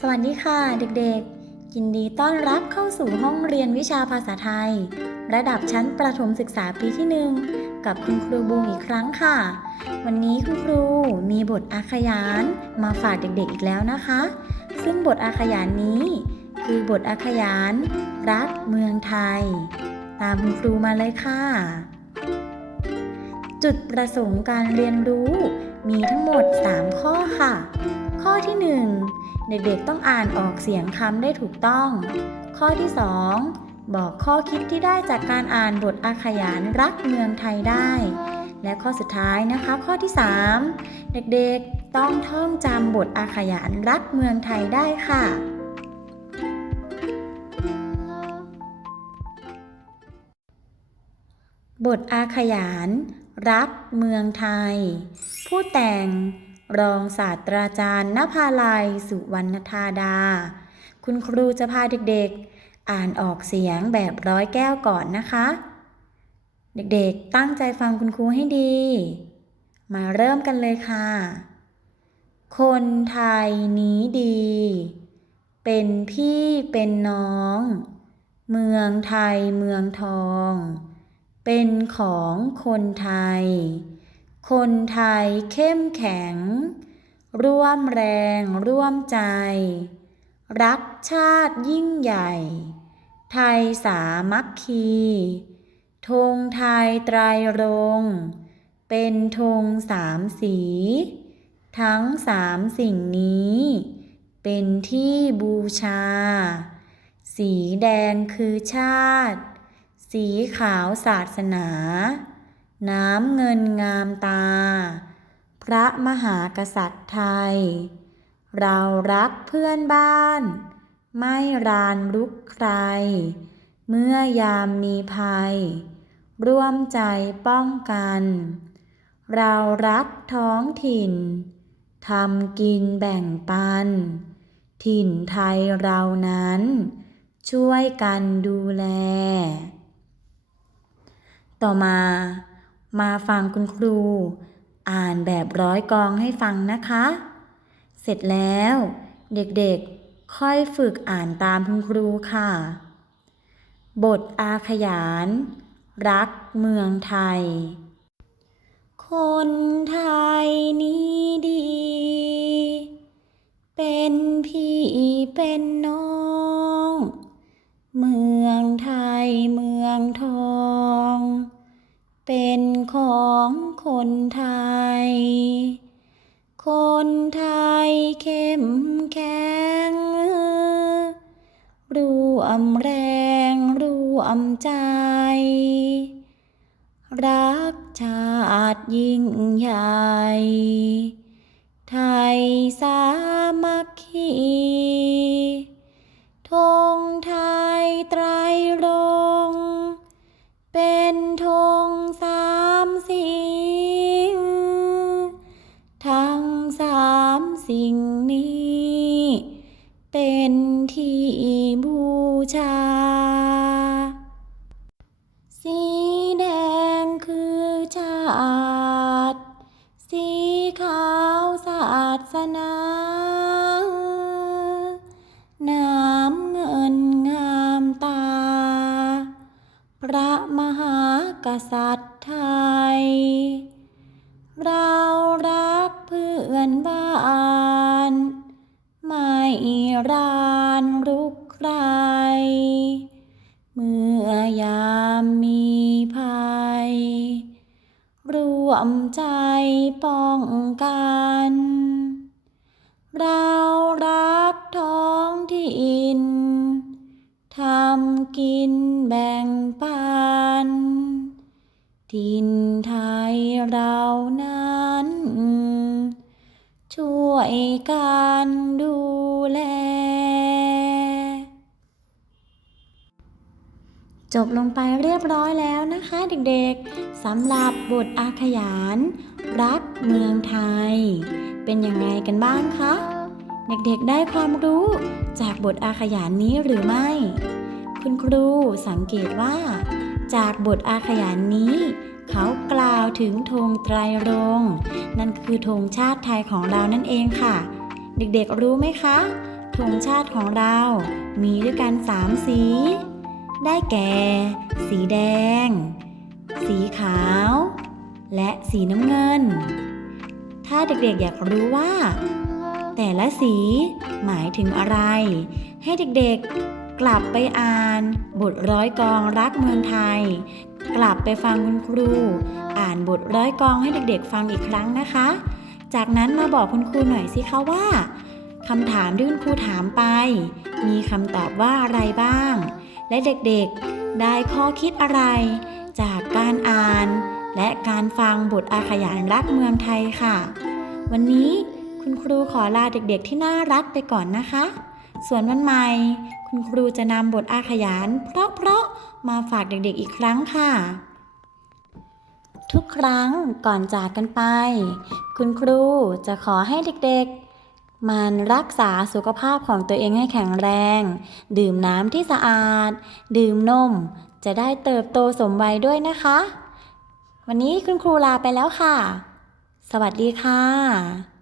สวัสดีค่ะเด็กๆ ยินดีต้อนรับเข้าสู่ห้องเรียนวิชาภาษาไทย ระดับชั้นประถมศึกษาปีที่หนึ่งกับคุณครูบูมอีกครั้งค่ะ วันนี้คุณครูมีบทอาขยานมาฝากเด็กๆอีกแล้วนะคะ ซึ่งบทอาขยานนี้ คือบทอาขยาน รักเมืองไทย ตามคุณครูมาเลยค่ะ จุดประสงค์การเรียนรู้มีทั้งหมด 3 ข้อค่ะ ข้อที่ 1 เด็กๆต้องอ่านออกเสียงคำได้ถูกต้อง ข้อที่ 2 บอกข้อคิดที่ได้จากการอ่านบทอาขยานรักเมืองไทยได้ และข้อสุดท้ายนะคะ ข้อที่ 3 เด็กๆต้องท่องจำบทอาขยานรักเมืองไทยได้ค่ะบทอาขยาน รักเมืองไทย ผู้แต่ง รองศาสตราจารย์นภาลัย สุวรรณธาดา คุณครูจะพาเด็กๆ อ่านออกเสียงแบบร้อยแก้วก่อนนะคะ เด็กๆ ตั้งใจฟังคุณครูให้ดี มาเริ่มกันเลยค่ะ คนไทยนี้ดี เป็นพี่เป็นน้อง เมืองไทยเมืองทอง เป็นของคนไทย คนไทยเข้มแข็ง ร่วมแรงร่วมใจ รักชาติยิ่งใหญ่ ไทยสามัคคีธงไทยไตรรงเป็นธงสามสี ทั้งสามสิ่งนี้ เป็นที่บูชา สีแดงคือชาติ สีขาวศาสนา น้ำเงินงามตา พระมหากษัตริย์ไทย เรารักเพื่อนบ้าน ไม่รานรุกใคร เมื่อยามมีภัย ร่วมใจป้องกัน เรารักท้องถิ่นทำกินแบ่งปัน ถิ่นไทยเรานั้น ช่วยกันดูแล ต่อมา มาฟังคุณครู อ่านแบบร้อยกองให้ฟังนะคะ เสร็จแล้ว เด็กๆ ค่อยฝึกอ่านตามคุณครูค่ะ บทอาขยาน รักเมืองไทย คนไทยนี้ดี เป็นพี่เป็นน้อง เมืองไทยเมืองทอง เป็นของคนไทย คนไทยเข้มแข็งรวมแรงรวมใจ รักชาติยิ่งใหญ่ ไทยสามัคคีธงไทยไตรรง เป็นที่บูชา สีแดงคือชาติ สีขาวศาสนาน้ำเงินงามตา พระมหากษัตริย์ไทย อยามมีภัย รวมใจป้องกัน เรารักท้องถิ่นทำกินแบ่งปัน ถิ่นไทยเรานั้น ช่วยกันดูแล จบลงไปเรียบร้อยแล้วนะคะเด็กๆสำหรับบทอาขยาน รักเมืองไทย เป็นอยังไงกันบ้างคะ เด็กๆได้ความรู้จากบทอาขยานนี้หรือไม่ คุณครูสังเกตว่า จากบทอาขยานนี้ เขากล่าวถึงธงไตรรงนั่นคือธงชาติไทยของเรานั่นเองค่ะ เด็กๆรู้ไหมคะธงชาติของเรา มีด้วยกันสามสี ได้แก่ สีแดง สีขาว และสีน้ำเงิน ถ้าเด็กๆอยากรู้ว่า แต่ละสีหมายถึงอะไร ให้เด็กๆกลับไปอ่าน บทร้อยกองรักเมืองไทย กลับไปฟังคุณครู อ่านบทร้อยกองให้เด็กๆ ฟังอีกครั้งนะคะ จากนั้นมาบอกคุณครูหน่อยสิคะว่าคำถามที่คุณครูถามไป มีคำตอบว่าอะไรบ้าง และเด็กๆ ได้ข้อคิดอะไร จากการอ่าน และการฟังบทอาขยานรักเมืองไทยค่ะ วันนี้คุณครูขอลาเด็กๆที่น่ารักไปก่อนนะคะ ส่วนวันใหม่ คุณครูจะนำบทอาขยานเพราะๆมาฝากเด็กๆอีกครั้งค่ะทุกครั้งก่อนจากกันไป คุณครูจะขอให้เด็กๆ มันรักษาสุขภาพของตัวเองให้แข็งแรง ดื่มน้ำที่สะอาด ดื่มนม จะได้เติบโตสมวัยด้วยนะคะ วันนี้คุณครูลาไปแล้วค่ะ สวัสดีค่ะ